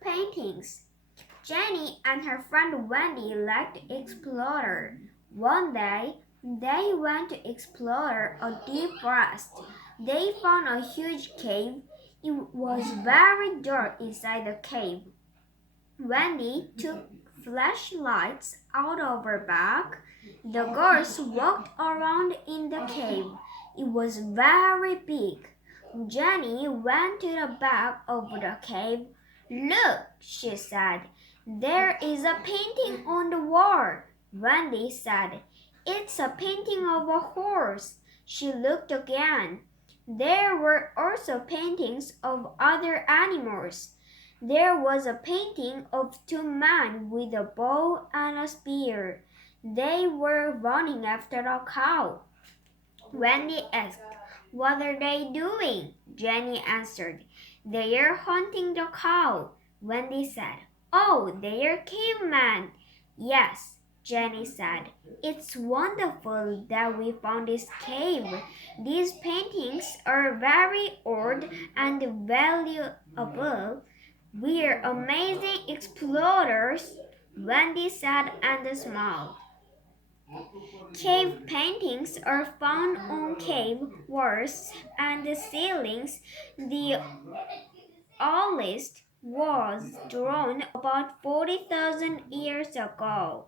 paintings. Jenny and her friend Wendy liked to explore. One day, they went to explore a deep forest. They found a huge cave. It was very dark inside the cave. Wendy took flashlights out of her bag. The girls walked around in the cave. It was very big. Jenny went to the back of the cave. Look, she said. There is a painting on the wall. Wendy said, It's a painting of a horse. She looked again. There were also paintings of other animals. There was a painting of two men with a bow and a spear. They were running after a cow. Wendy asked, What are they doing? Jenny answered, They are hunting the cow. Wendy said, Oh, they are cavemen. Yes, Jenny said, It's wonderful that we found this cave. These paintings are very old and valuable. We're amazing explorers, Wendy said and smiled. Cave paintings are found on cave walls and ceilings. The earliest was drawn about 40,000 years ago.